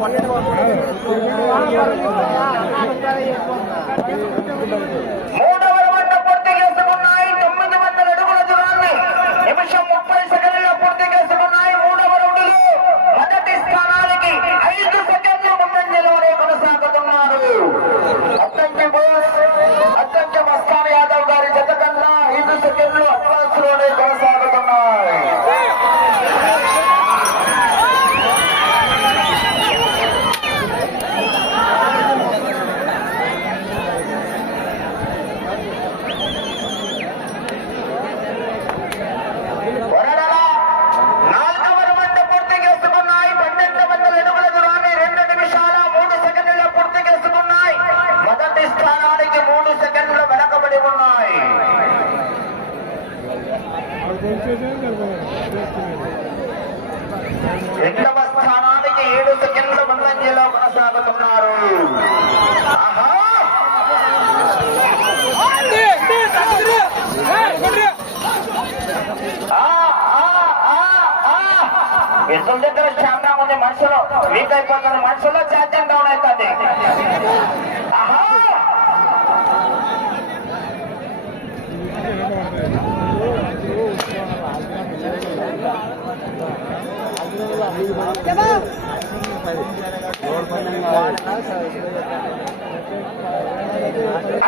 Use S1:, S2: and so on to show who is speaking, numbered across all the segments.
S1: பன்னெண்டு రెండవ స్థానానికి ఏడు సెకండ్ల ముందంజలో కొనసాగుతున్నారు. ఎద్దుల దగ్గర స్టామినా ఉంది మనుషులు. వీక్ అయిపోతున్న మనుషుల్లో ఛార్జింగ్ డౌన్ అవుతుంది.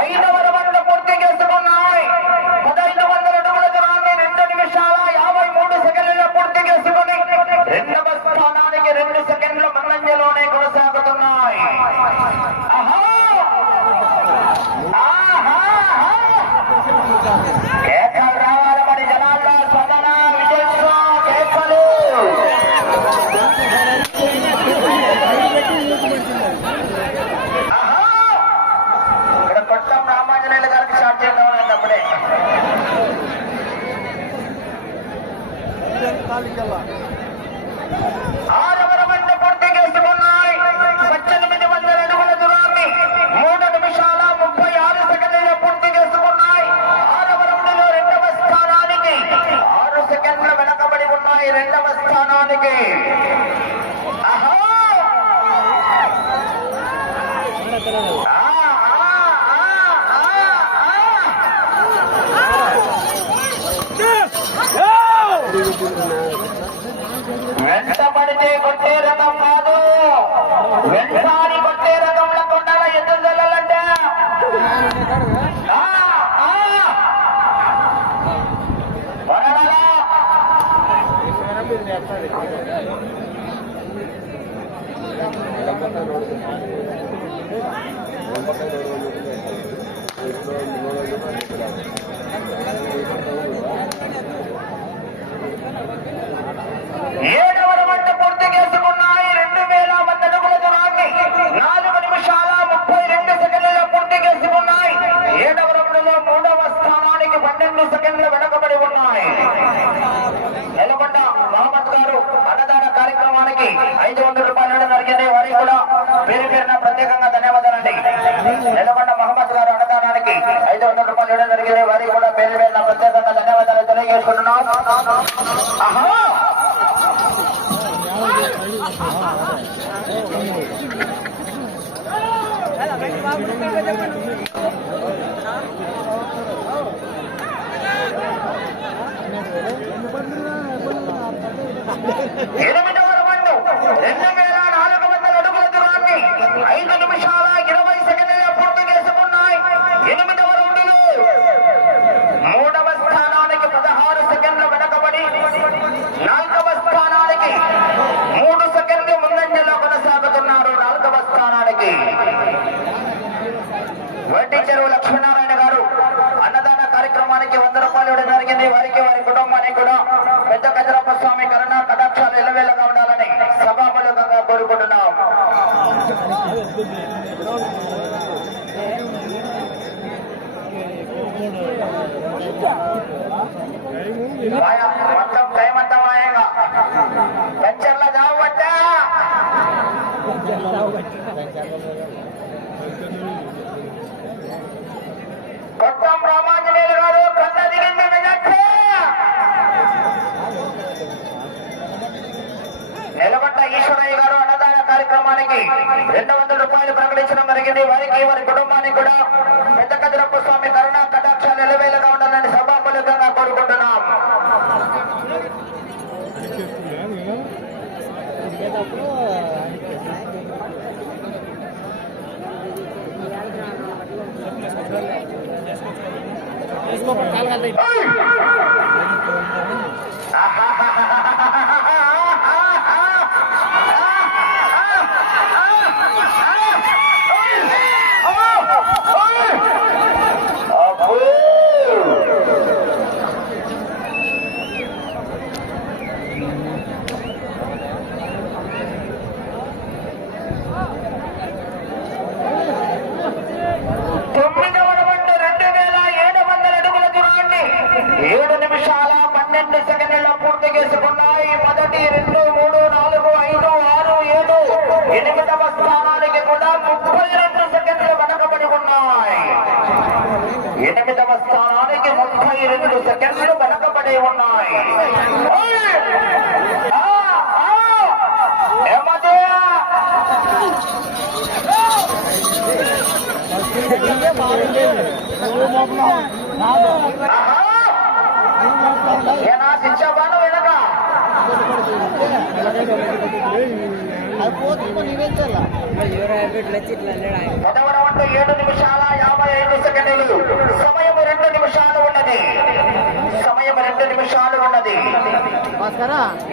S1: ఐదవ వెంట పడితే కొట్టే రకం కాదు వెంటాని కొట్టే రకంలో కొండాల ఎందుకు వెళ్ళాలంట Thank you. రెండు సెకండ్ల వెనకబడి ఉన్నాయి. ఎల్లగొండ మహమ్మద్ గారు అన్నదాన కార్యక్రమానికి ఐదు వందల రూపాయలు జరిగింది. వారికి కూడా పేరు పేరున ప్రత్యేకంగా ధన్యవాదాలండి ఎల్లగొండ మహమ్మద్ గారు అన్నదానానికి ఐదు వందల రూపాయలు జరిగింది. వారికి కూడా పేరు పేరున ప్రత్యేకంగా ధన్యవాదాలు తెలియజేసుకుంటున్నాం. Thank you. వేల నాలుగు వందల అడుగుల దూరాన్ని ఐదు నిమిషాల ఇరవై సెకండ్ల పూర్తి చేసుకున్నాయి ఎనిమిదవ రౌండ్లో మూడవ స్థానానికి పదహారు సెకండ్లు వెనకబడి నాలుగవ స్థానానికి మూడు సెకండ్లు ముందంజలో కొనసాగుతున్నారు నాలుగవ స్థానానికి వడ్డీ చెరువు లక్ష్మీనారాయణ గారు అన్నదాన కార్యక్రమానికి వంద రూపాయలు ఇవ్వడం జరిగింది వారికి వారి కుటుంబానికి కూడా పెద్ద కజరప్ప స్వామి కరుణ కటాక్షాలు ఎల్లవేళగా రెండు వందల రూపాయలు ప్రకటించడం జరిగింది. వారికి వారి కుటుంబానికి కూడా పెద్ద కదిరప్ప స్వామి కరుణ కటాక్షాలు ఎలవేలుగా ఉండాలని సభాములుగా కోరుకుంటున్నాం. తొమ్మిదవ ఎనిమిదవ స్థానానికి ముప్పై రెండు సెకండ్లు వెనకబడి ఉన్నాయి ఓయ్! ఆ! ఆ! ఏమదే? ఏనా శిక్షబాను వెనక
S2: అది పోతుంది నీవేం చేయాల
S1: పదవ రౌండ్ ఏడు నిమిషాల యాభై ఐదు సెకండ్లు. సమయం రెండు నిమిషాలు ఉన్నది. సమయం రెండు నిమిషాలు ఉన్నది.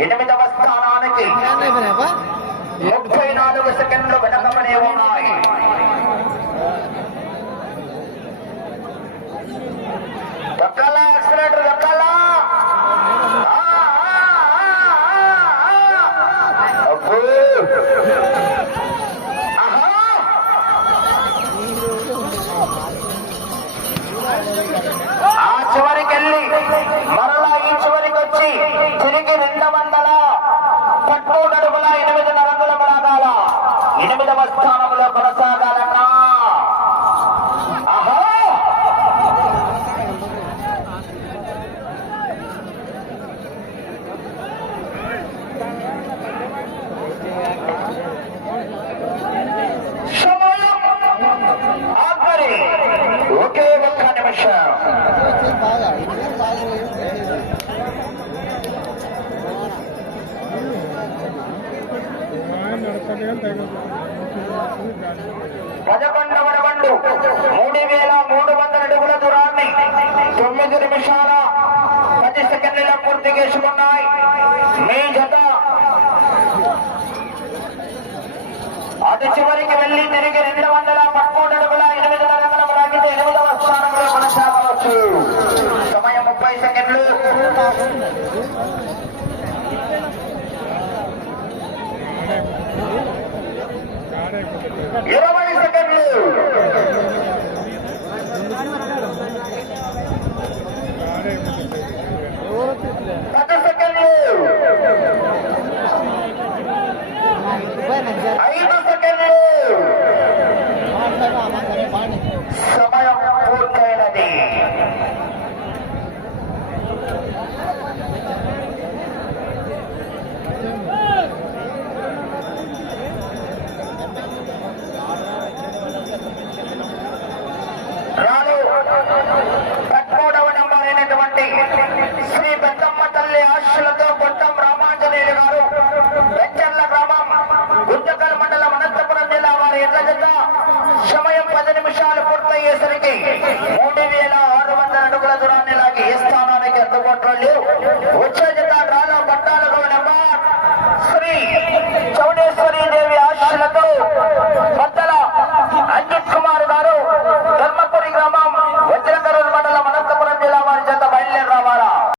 S1: ఎనిమిదవ పదకొండవ రౌండ్ మూడు వేల మూడు వందల అడుగుల దూరాన్ని తొమ్మిది నిమిషాల పది సెకండ్ల పూర్తి చేసుకున్నాయి. మీ జత అటు చివరికి వెళ్ళి తిరిగి రెండు వందల పదమూడు అడుగుల ఎనిమిది నరకల రాగితే ఎనిమిదవ స్థానంలో కొనసాగవచ్చు. సమయం ముప్పై సెకండ్లు. এরা